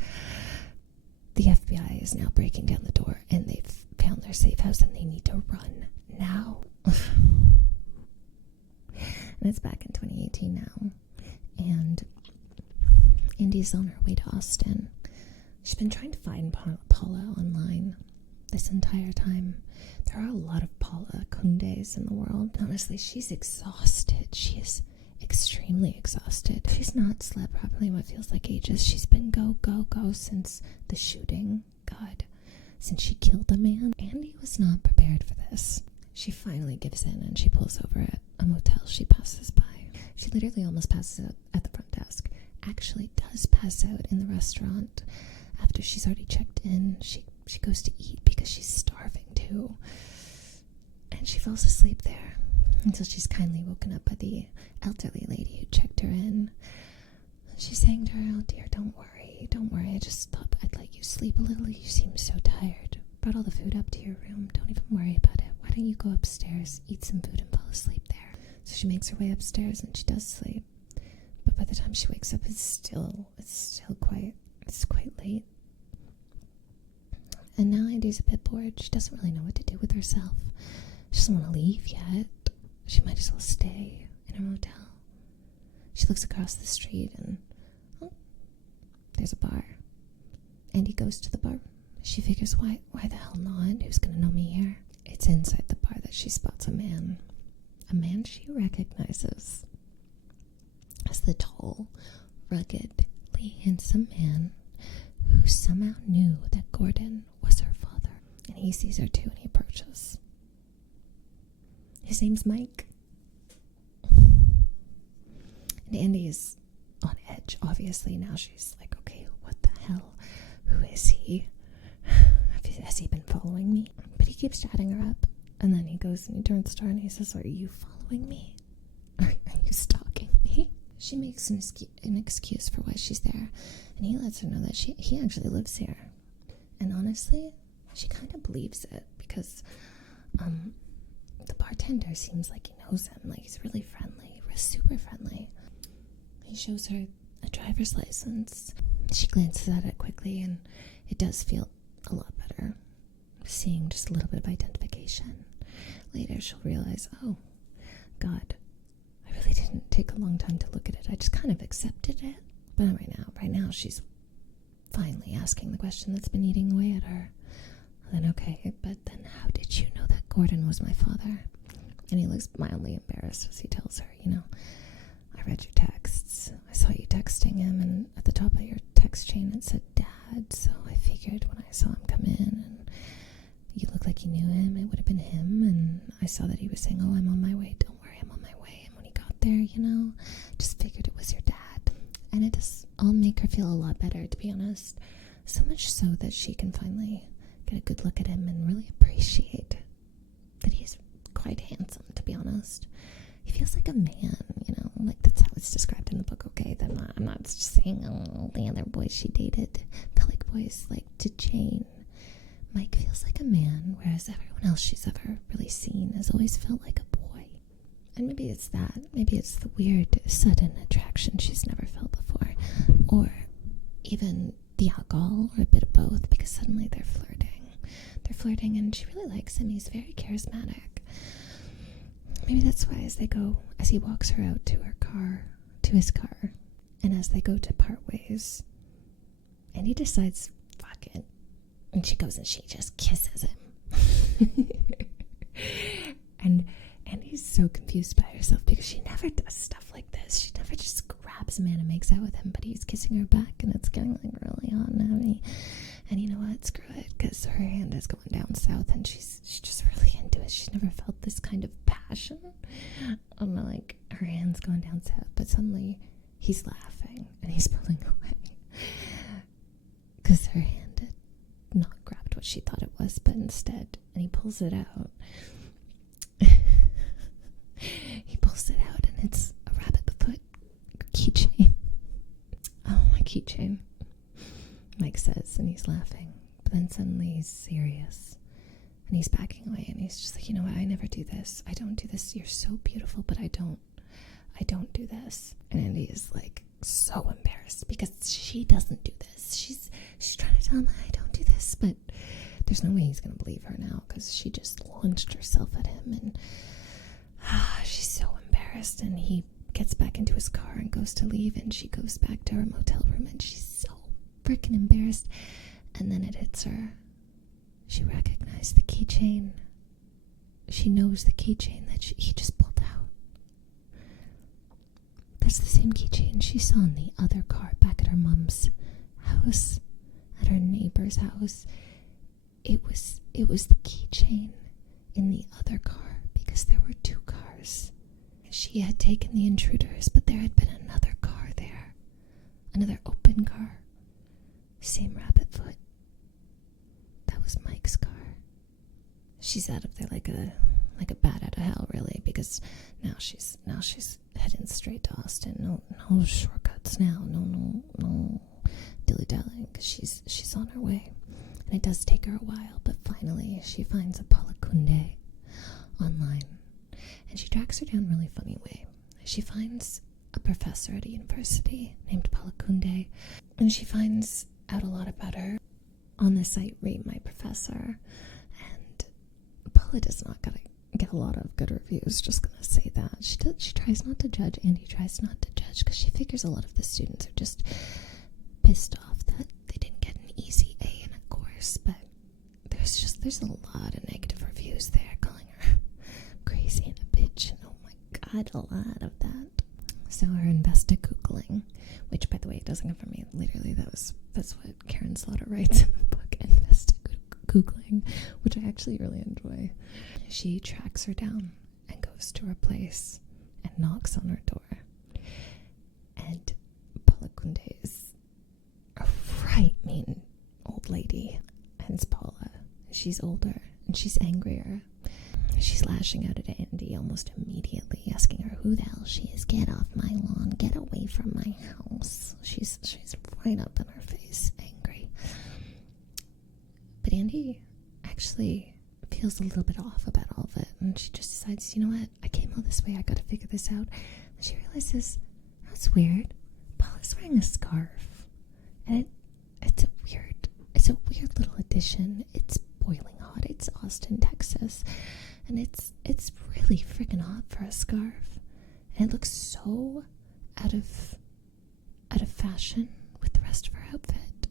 the FBI is now breaking down the door, and they've found their safe house, and they need to run now. And it's back in 2018 now, and Indy's on her way to Austin. She's been trying to find Paula online this entire time. There are a lot of Paula Kundes in the world. Honestly, she's exhausted. She is extremely exhausted. She's not slept properly in what feels like ages. She's been go since the shooting. God, since she killed the man. Andy was not prepared for this. She finally gives in, and she pulls over at a motel she passes by. She literally almost passes out at the front desk. Actually does pass out in the restaurant. After she's already checked in, she goes to eat because she's starving too. And she falls asleep there until she's kindly woken up by the elderly lady who checked her in. She's saying to her, oh dear, don't worry, I just thought I'd let you sleep a little. You seem so tired. Brought all the food up to your room. Don't even worry about it. Why don't you go upstairs, eat some food, and fall asleep there? So she makes her way upstairs, and she does sleep. But by the time she wakes up, it's quite late. And now Andy's a bit bored. She doesn't really know what to do with herself. She doesn't want to leave yet. She might as well stay in her motel. She looks across the street, and there's a bar. Andy goes to the bar. She figures, why the hell not? Who's gonna know me here? It's inside the bar that she spots a man she recognizes as the tall, rugged, very handsome man who somehow knew that Gordon was her father. And he sees her too and he approaches. His name's Mike. And Andy is on edge, obviously. Now she's like, okay, what the hell? Who is he? Has he been following me? But he keeps chatting her up. And then he goes and he turns to her and he says, are you following me? Are you stalking me? She makes an excuse for why she's there. And he lets her know that he actually lives here. And honestly, she kind of believes it because the bartender seems like he knows him. Like, he's really friendly, super friendly. He shows her a driver's license. She glances at it quickly, and it does feel a lot better, seeing just a little bit of identification. Later, she'll realize, oh, God, I really didn't take a long time to look at it. I just kind of accepted it. But right now, she's finally asking the question that's been eating away at her. Then, okay, but then how did you know that Gordon was my father? And he looks mildly embarrassed as he tells her, I read your texts. I saw you texting him, and at the top of your text chain it said Dad, so I figured when I saw him come in and you looked like you knew him, it would have been him, and I saw that he was saying, oh, I'm on my way, don't worry, I'm on my way, and when he got there, just figured it was your dad. And it does all make her feel a lot better, to be honest, so much so that she can finally get a good look at him and really appreciate that he's quite handsome, to be honest. He feels like a man, like that's how it's described in the book. Okay, then I'm not just saying, oh, the other boys she dated felt like boys, like to Jane. Mike feels like a man, whereas everyone else she's ever really seen has always felt like a boy. And maybe it's that. Maybe it's the weird, sudden attraction she's never felt before. Or even the alcohol, or a bit of both, because suddenly they're flirting. They're flirting, and she really likes him. He's very charismatic. Maybe that's why as he walks her out to his car, and as they go to part ways, and he decides, fuck it, and she goes and she just kisses him. and he's so confused by herself because she never does stuff like this. She never just grabs a man and makes out with him, but he's kissing her back, and it's getting like really hot and heavy. And you know what? Screw it, because her hand is going down south, and she's just really into it. She's never felt this kind of passion. Like her hand's going down south, but suddenly he's laughing and he's pulling away because her hand had not grabbed what she thought it was, but instead, and he pulls it out. He pulls it out, and it's a rabbit foot keychain. Oh, my keychain, Mike says, and he's laughing. But then suddenly he's serious, and he's backing away, and he's just like, you know what, I never do this. I don't do this. You're so beautiful, but I don't do this. And Andy is like so embarrassed because she doesn't do this. She's trying to tell him, I don't do this, but there's no way he's going to believe her now because she just launched herself at him, and she's so embarrassed. And he gets back into his car and goes to leave, and she goes back to her motel room, and she's so freaking embarrassed. And then it hits her. She recognized the keychain. She knows the keychain that he just pulled out. That's the same keychain she saw in the other car back at her mom's house, at her neighbor's house. It was the keychain in the other car, because there were two cars. She had taken the intruders, but there had been another car there. Another open car. Same rabbit foot. That was Mike's car. She's out of there like a bat out of hell, really, because now she's heading straight to Austin. No shortcuts now. No dilly-dallying, because she's on her way. And it does take her a while, but finally she finds a Paula Kunde online. And she tracks her down in a really funny way. She finds a professor at a university named Paula Kunde, and she finds out a lot about her on the site Read My Professor. And Paula does not get a lot of good reviews, just gonna say that. She tries not to judge, Andy tries not to judge, because she figures a lot of the students are just pissed off that they didn't get an easy A in a course, but there's a lot of negative reviews there calling her crazy and a bitch, and oh my god, a lot of that. So her investa Googling, which by the way, it doesn't come from me. Literally, that's what Karen Slaughter writes in the book, Invested Googling, which I actually really enjoy. She tracks her down and goes to her place and knocks on her door. And Paula Kunde is a right mean old lady. And it's Paula. She's older and she's angrier. She's lashing out at Andy almost immediately, asking her who the hell she is. Get off my lawn. Get away from my house. She's right up in her face, angry. But Andy actually feels a little bit off about all of it. And she just decides, you know what? I came all this way. I got to figure this out. And she realizes, that's weird. Paula's wearing a scarf. And it's a weird little addition. It's boiling hot. It's Austin, Texas. And it's really freaking hot for a scarf. And it looks so out of fashion with the rest of her outfit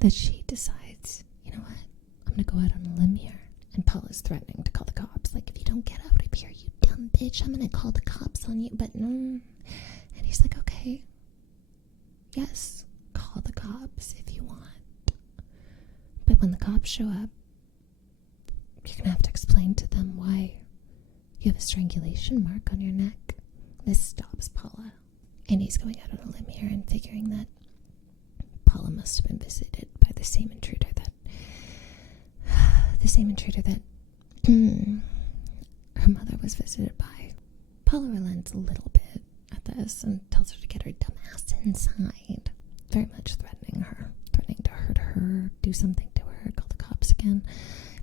that she decides, you know what? I'm gonna go out on a limb here. And Paula's threatening to call the cops. Like, if you don't get out of here, you dumb bitch, I'm gonna call the cops on you. But no. And he's like, okay. Yes, call the cops if you want. But when the cops show up, you're gonna have to explain to them why you have a strangulation mark on your neck. This stops Paula. And he's going out on a limb here and figuring that Paula must have been visited by the same intruder that her mother was visited by. Paula relents a little bit at this and tells her to get her dumb ass inside. Very much threatening to hurt her, do something to her, call the cops again.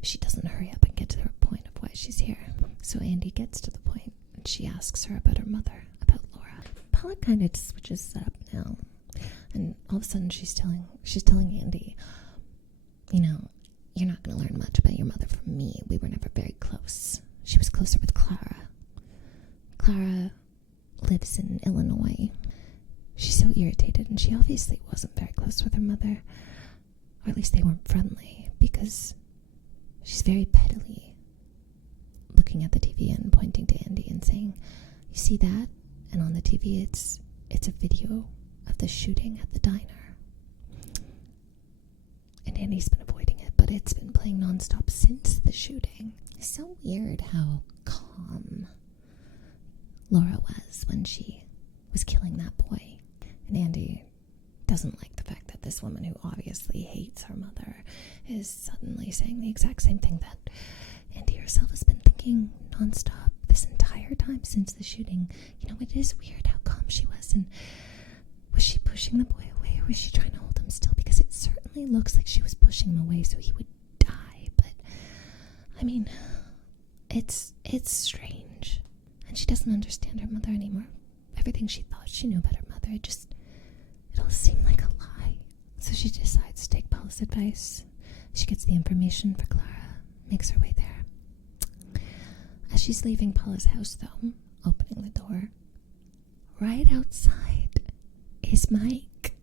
She doesn't hurry up and get to the point of why she's here. So Andy gets to the point and she asks her about her mother, about Laura. Paula kind of switches it up now. And all of a sudden she's telling Andy, you know, you're not going to learn much about your mother from me. We were never very close. She was closer with Clara. Clara lives in Illinois. She's so irritated, and she obviously wasn't very close with her mother. Or at least they weren't friendly, because she's very pettily looking at the TV and pointing to Andy and saying, you see that? And on the TV it's a video of the shooting at the diner. And Andy's been avoiding it, but it's been playing nonstop since the shooting. It's so weird how calm Laura was when she was killing that boy. And Andy doesn't like the fact that this woman, who obviously hates her mother, is suddenly saying the exact same thing that Andy herself has been thinking nonstop this entire time since the shooting. You know, it is weird how calm she was. And was she pushing the boy away, or was she trying to hold him still? Because it certainly looks like she was pushing him away so he would die. But I mean, it's strange. And she doesn't understand her mother anymore. Everything she thought she knew about her mother, it all seemed like a lie. So she decides to take Paula's advice. She gets the information for Clara, makes her way there. As she's leaving Paula's house, though, opening the door, right outside is Mike.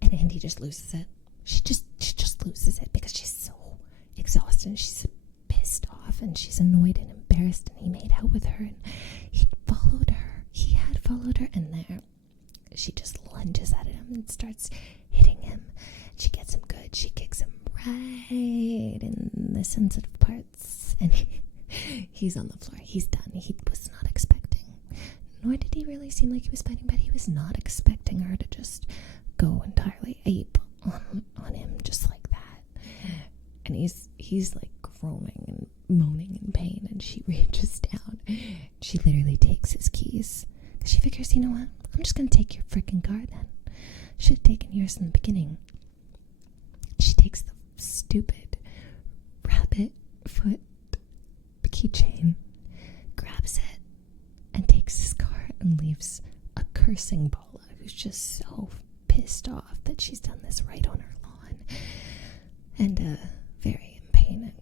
And Andy just loses it. She just loses it because she's so exhausted and she's pissed off and she's annoyed and embarrassed, and he made out with her and he had followed her, and there she just lunges at him and starts hitting him. She gets him good. She kicks him right in the sensitive parts, and he's on the floor. He's done. He was not expecting, nor did he really seem like he was fighting, but he was not expecting her to just go entirely ape on him just like that. And he's like groaning and moaning in pain, and she reaches down. She literally takes his keys. She figures, you know what? I'm just gonna take your freaking car then. Should have taken yours in the beginning. She takes the stupid rabbit foot keychain, grabs it, and takes his car and leaves a cursing Paula, who's just so pissed off that she's done this right on her lawn, and very in pain and